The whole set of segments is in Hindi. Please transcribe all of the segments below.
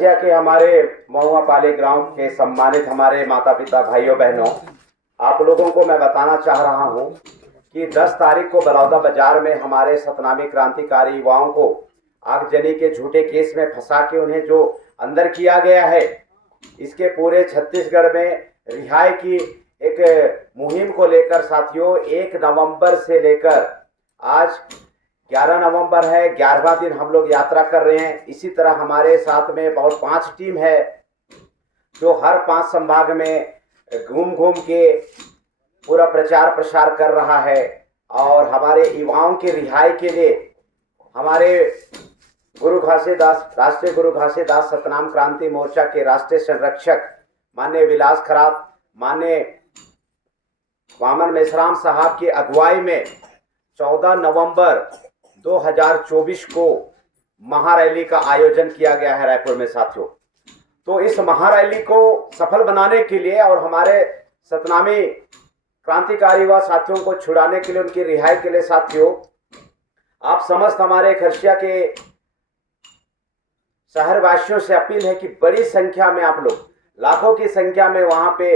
खरसिया के हमारे महुआ पाली ग्राम के सम्मानित हमारे माता पिता भाइयों बहनों, आप लोगों को मैं बताना चाह रहा हूं कि 10 तारीख को बलौदा बाजार में हमारे सतनामी क्रांतिकारी युवाओं को आगजनी के झूठे केस में फंसा के उन्हें जो अंदर किया गया है, इसके पूरे छत्तीसगढ़ में रिहाई की एक मुहिम को लेकर साथियों 1 नवंबर से लेकर आज 11 नवंबर है, 11वां दिन हम लोग यात्रा कर रहे हैं। इसी तरह हमारे साथ में बहुत 5 टीम है जो हर 5 संभाग में घूम घूम के पूरा प्रचार प्रसार कर रहा है और हमारे युवाओं की रिहाई के लिए हमारे गुरु घासीदास, राष्ट्रीय गुरु घासीदास सतनाम क्रांति मोर्चा के राष्ट्रीय संरक्षक माननीय विलास खरात, माननीय वामन मेश्राम साहब की अगुवाई में 14 नवंबर 2024 को महारैली का आयोजन किया गया है रायपुर में साथियों। तो इस महारैली को सफल बनाने के लिए और हमारे सतनामी क्रांतिकारी व साथियों को छुड़ाने के लिए, उनकी रिहाई के लिए साथियों, आप समस्त हमारे खरसिया के शहरवासियों से अपील है कि बड़ी संख्या में आप लोग, लाखों की संख्या में वहां पे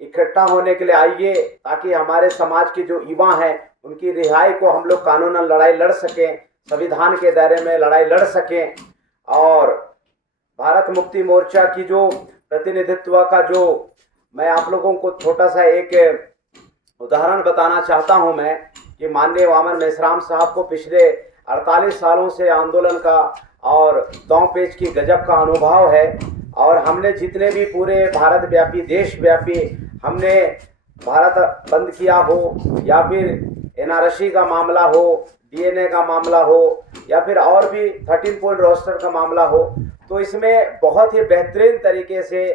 इकट्ठा होने के लिए आइए, ताकि हमारे समाज के जो युवा हैं उनकी रिहाई को हम लोग कानूनन लड़ाई लड़ सकें, संविधान के दायरे में लड़ाई लड़ सकें। और भारत मुक्ति मोर्चा की जो प्रतिनिधित्व का जो मैं आप लोगों को छोटा सा एक उदाहरण बताना चाहता हूं मैं, कि माननीय वामन मेश्राम साहब को पिछले 48 सालों से आंदोलन का और दांव पेच की गजब का अनुभव है। और हमने जितने भी पूरे भारत व्यापी, देश व्यापी हमने भारत बंद किया हो, या फिर एनआरसी का मामला हो, डीएनए का मामला हो, या फिर और भी 13 पॉइंट रोस्टर का मामला हो, तो इसमें बहुत ही बेहतरीन तरीके से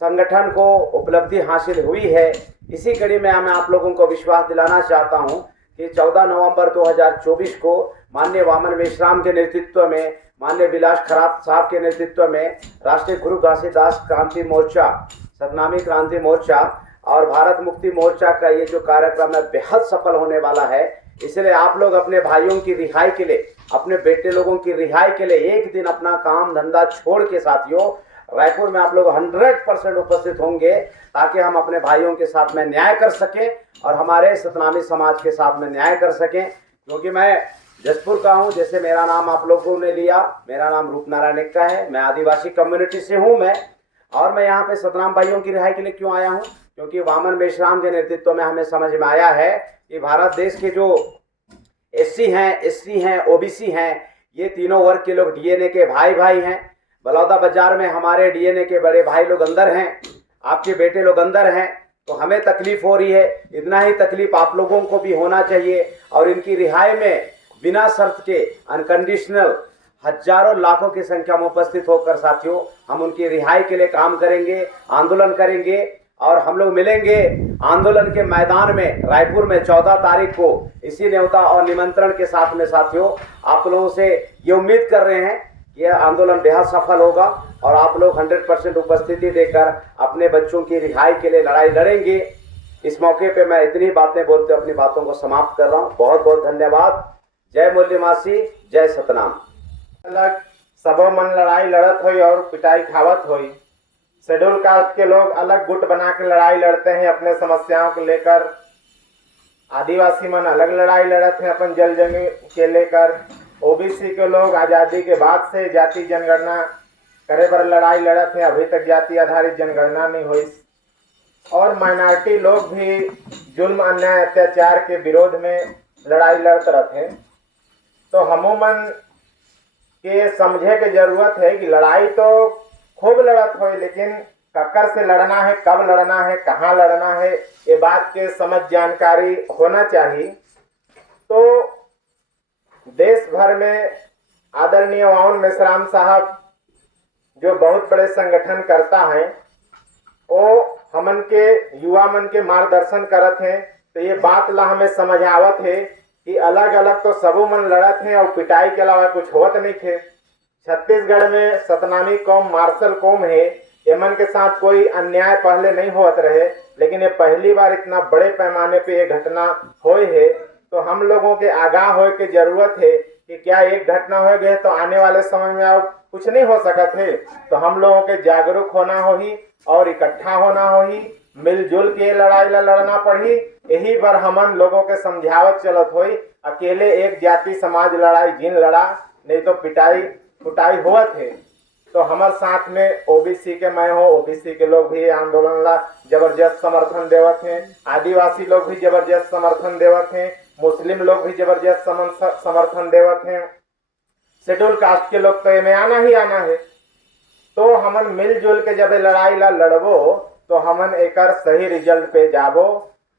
संगठन को उपलब्धि हासिल हुई है। इसी कड़ी में मैं आप लोगों को विश्वास दिलाना चाहता हूं कि 14 नवंबर 2024 को माननीय वामन मेश्राम के नेतृत्व में, माननीय विलास खरात साहब के नेतृत्व में राष्ट्रीय गुरु घासीदास क्रांति मोर्चा, सतनामी क्रांति मोर्चा और भारत मुक्ति मोर्चा का ये जो कार्यक्रम है बेहद सफल होने वाला है। इसलिए आप लोग अपने भाइयों की रिहाई के लिए, अपने बेटे लोगों की रिहाई के लिए एक दिन अपना काम धंधा छोड़ के साथियों रायपुर में आप लोग 100% उपस्थित होंगे, ताकि हम अपने भाइयों के साथ में न्याय कर सकें और हमारे सतनामी समाज के साथ में न्याय कर सकें। क्योंकि मैं जसपुर का हूं, जैसे मेरा नाम आप लोगों ने लिया, मेरा नाम रूपनारायण एक्का है, मैं आदिवासी कम्युनिटी से हूं मैं। और मैं यहाँ पे सतनाम भाइयों की रिहाई के लिए क्यों आया हूँ, क्योंकि वामन मेश्राम के नेतृत्व में हमें समझ में आया है कि भारत देश के जो SC हैं, SC हैं, OBC हैं, ये तीनों वर्ग के लोग डीएनए के भाई भाई हैं। बलौदा बाजार में हमारे डीएनए के बड़े भाई लोग अंदर हैं, आपके बेटे लोग अंदर हैं, तो हमें तकलीफ हो रही है। इतना ही तकलीफ आप लोगों को भी होना चाहिए। और इनकी रिहाई में बिना शर्त के अनकंडीशनल हजारों लाखों की संख्या में उपस्थित होकर साथियों हम उनकी रिहाई के लिए काम करेंगे, आंदोलन करेंगे। और हम लोग मिलेंगे आंदोलन के मैदान में रायपुर में 14 तारीख को, इसी न्योता और निमंत्रण के साथ में साथियों आप लोगों से ये उम्मीद कर रहे हैं कि यह आंदोलन बेहद सफल होगा और आप लोग 100% उपस्थिति देकर अपने बच्चों की रिहाई के लिए लड़ाई लड़ेंगे। इस मौके पे मैं इतनी बातें बोलते अपनी बातों को समाप्त कर रहा हूँ। बहुत बहुत धन्यवाद। जय मूल्यमासी, जय सतनाम। अलग सबो मन लड़ाई लड़त हुई और पिटाई खावत हुई। शेड्यूल कास्ट के लोग अलग गुट बना के लड़ाई लड़ते हैं अपने समस्याओं को लेकर। आदिवासी मन अलग लड़ाई लड़ते हैं अपन जल जमीन के लेकर। ओबीसी के लोग आज़ादी के बाद से जाति जनगणना करे पर लड़ाई लड़ते हैं, अभी तक जाति आधारित जनगणना नहीं हुई। और माइनॉरिटी लोग भी जुल्म, अन्याय, अत्याचार के विरोध में लड़ाई लड़ते रहते हैं। तो हमूमन के समझे की जरूरत है कि लड़ाई तो खूब लड़त हो, लेकिन कक्कर से लड़ना है, कब लड़ना है, कहाँ लड़ना है, ये बात के समझ जानकारी होना चाहिए। तो देश भर में आदरणीय वामन मेश्राम साहब जो बहुत बड़े संगठन करता है, वो हमन के युवा मन के मार्गदर्शन करत हैं। तो ये बात ला हमें समझ आवत है कि अलग अलग तो सबो मन लड़त हैं और पिटाई के अलावा कुछ होत नहीं थे। छत्तीसगढ़ में सतनामी कौम मार्शल कौम है, एमन के साथ कोई अन्याय पहले नहीं होत रहे, लेकिन ये पहली बार इतना बड़े पैमाने पे ये घटना हुई है। तो हम लोगों के आगाह होने की जरूरत है कि क्या एक घटना हो गई तो आने वाले समय में अब कुछ नहीं हो सकत है। तो हम लोगों के जागरूक होना होही और इकट्ठा होना होही, मिलजुल के लड़ाई ला लड़ना पड़ी। यही पर हमन लोगों के समझावत चलत होई। अकेले एक जाति समाज लड़ाई जिन लड़ा, नहीं तो पिटाई कुटाई होवत है। तो हमारे साथ में ओबीसी के मैं हो, ओबीसी के लोग भी आंदोलन ला जबरदस्त समर्थन देवत हैं, आदिवासी लोग भी जबरदस्त समर्थन देवत हैं, मुस्लिम लोग भी जबरदस्त समर्थन देवत हैं, शेड्यूल कास्ट के लोग तो में आना ही आना है। तो हमन मिलजुल के जब लड़ाई ला लड़बो तो हमन एक सही रिजल्ट पे जाबो।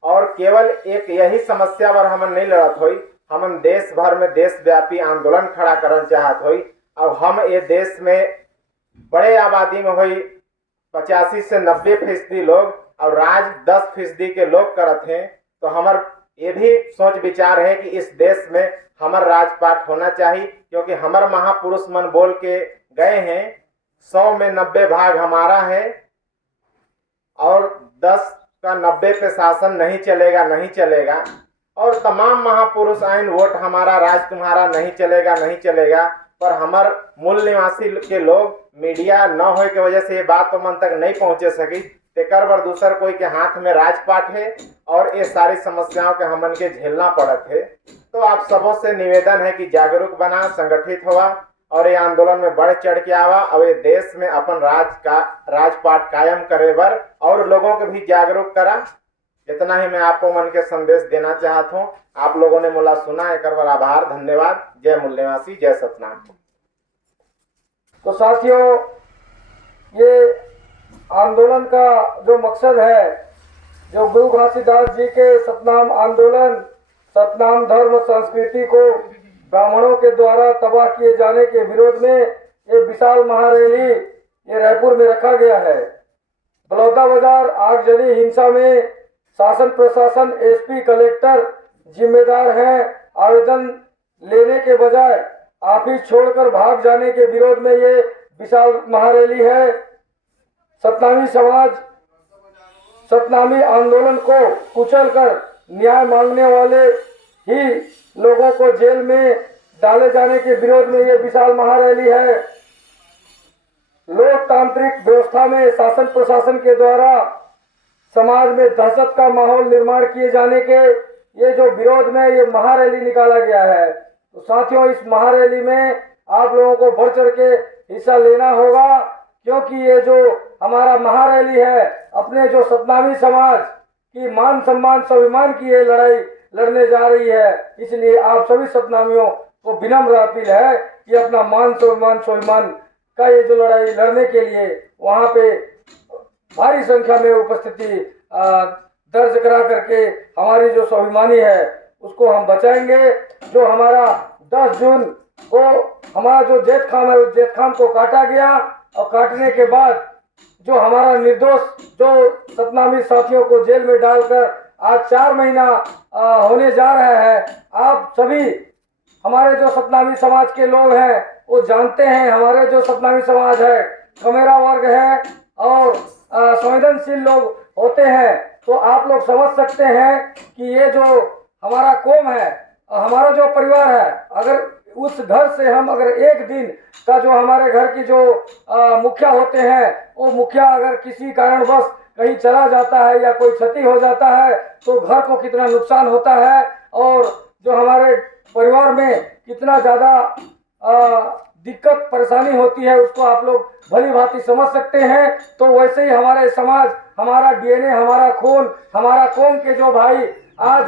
और केवल एक यही समस्या पर हमन नहीं लड़त होई, हमन देश भर में देशव्यापी आंदोलन खड़ा करना चाहत होई। अब हम ये देश में बड़े आबादी में हुई 85 से 90% लोग और राज 10% के लोग करत हैं। तो हमार ये भी सोच विचार है कि इस देश में हमार राजपाट होना चाहिए, क्योंकि हमार महापुरुष मन बोल के गए हैं 100 में 90 भाग हमारा है और 10 का 90 पे शासन नहीं चलेगा, नहीं चलेगा। और तमाम महापुरुष आइन वोट हमारा, राज तुम्हारा, नहीं चलेगा, नहीं चलेगा। पर हमार मूल निवासी के लोग मीडिया न होने की वजह से ये बात तो मन तक नहीं पहुंचे सकी। तेकर बर दूसर कोई के हाथ में राजपाट है और ये सारी समस्याओं के हमन के झेलना पड़त है। तो आप सबों से निवेदन है कि जागरूक बना, संगठित हुआ और ये आंदोलन में बढ़ चढ़ के आवा और ये देश में अपन राजपाट कायम करे बर और लोगों को भी जागरूक करा। इतना ही मैं आपको मन के संदेश देना चाहता हूँ। आप लोगों ने मुला सुना, एक बार आभार, धन्यवाद। जय मूल निवासी, जय सतनाम। तो साथियों, ये आंदोलन का जो मकसद है, जो गुरु घासीदास जी के सतनाम आंदोलन, सतनाम धर्म संस्कृति को ब्राह्मणों के द्वारा तबाह किए जाने के विरोध में ये विशाल महारैली ये रायपुर में रखा गया है। बलौदा बाजार आगजनी हिंसा में शासन प्रशासन, एसपी, कलेक्टर जिम्मेदार हैं। आवेदन लेने के बजाय ऑफिस छोड़कर भाग जाने के विरोध में ये विशाल महारैली है। सतनामी समाज सतनामी आंदोलन को कुचलकर न्याय मांगने वाले ही लोगों को जेल में डाले जाने के विरोध में ये विशाल महारैली है। लोकतांत्रिक व्यवस्था में शासन प्रशासन के द्वारा समाज में दहशत का माहौल निर्माण किए जाने के ये जो विरोध में ये महारैली निकाला गया है। तो साथियों, इस महारैली में आप लोगों को बढ़ चढ़ के हिस्सा लेना होगा, क्योंकि ये जो हमारा महारैली है अपने जो सतनामी समाज की मान सम्मान स्वाभिमान की ये लड़ाई लड़ने जा रही है। इसलिए आप सभी सतनामियों को विनम्र अपील है कि अपना मान स्वाभिमान का ये जो लड़ाई लड़ने के लिए वहाँ पे भारी संख्या में उपस्थिति दर्ज करा करके हमारी जो स्वाभिमानी है उसको हम बचाएंगे। जो हमारा 10 जून को हमारा जो जेठ खाम है उस जेठ खाम को काटा गया और काटने के बाद जो हमारा निर्दोष जो सतनामी साथियों को जेल में डालकर आज 4 महीना होने जा रहा है। आप सभी हमारे जो सतनामी समाज के लोग हैं वो जानते हैं, हमारे जो सतनामी समाज है कमेरा वर्ग है और संवेदनशील लोग होते हैं। तो आप लोग समझ सकते हैं कि ये जो हमारा कौम है, हमारा जो परिवार है, अगर उस घर से हम अगर एक दिन का जो हमारे घर की जो मुखिया होते हैं वो मुखिया अगर किसी कारणवश कहीं चला जाता है या कोई क्षति हो जाता है तो घर को कितना नुकसान होता है और जो हमारे परिवार में कितना ज़्यादा दिक्कत परेशानी होती है उसको आप लोग भली भांति समझ सकते हैं। तो वैसे ही हमारे समाज, हमारा डीएनए, हमारा खून, हमारा कौम के जो भाई आज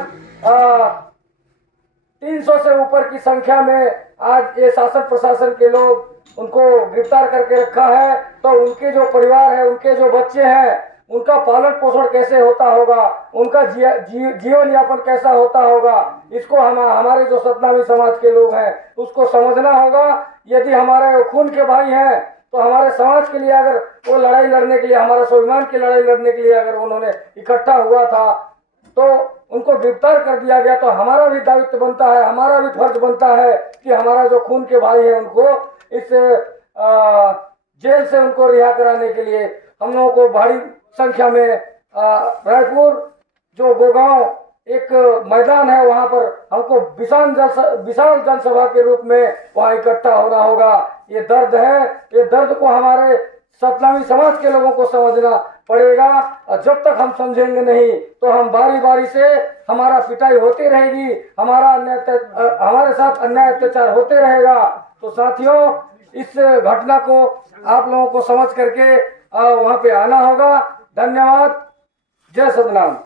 300 से ऊपर की संख्या में आज ये शासन प्रशासन के लोग उनको गिरफ्तार करके रखा है। तो उनके जो परिवार है, उनके जो बच्चे हैं, उनका पालन पोषण कैसे होता होगा, उनका जीवन यापन कैसा होता होगा, इसको हमारे जो सतनामी समाज के लोग हैं उसको समझना होगा। यदि हमारे खून के भाई हैं तो हमारे समाज के लिए अगर वो लड़ाई लड़ने के लिए, हमारा स्वाभिमान की लड़ाई लड़ने के लिए अगर उन्होंने इकट्ठा हुआ था तो उनको गिरफ्तार कर दिया गया, तो हमारा भी दायित्व बनता है, हमारा भी फर्ज बनता है कि हमारा जो खून के भाई है उनको इस जेल से उनको रिहा कराने के लिए हम लोगों को भारी संख्या में रायपुर जो गोगांव एक मैदान है, वहां पर हमको विशाल जनसभा के रूप में वहां इकट्ठा होना होगा। ये दर्द है, ये दर्द को हमारे सतनामी समाज के लोगों को समझना पड़ेगा। और जब तक हम समझेंगे नहीं तो हम बारी बारी से हमारा पिटाई होती रहेगी, हमारे साथ अन्याय अत्याचार होते रहेगा। तो साथियों, इस घटना को आप लोगों को समझ करके वहां पे आना होगा। धन्यवाद। जय सतनाम।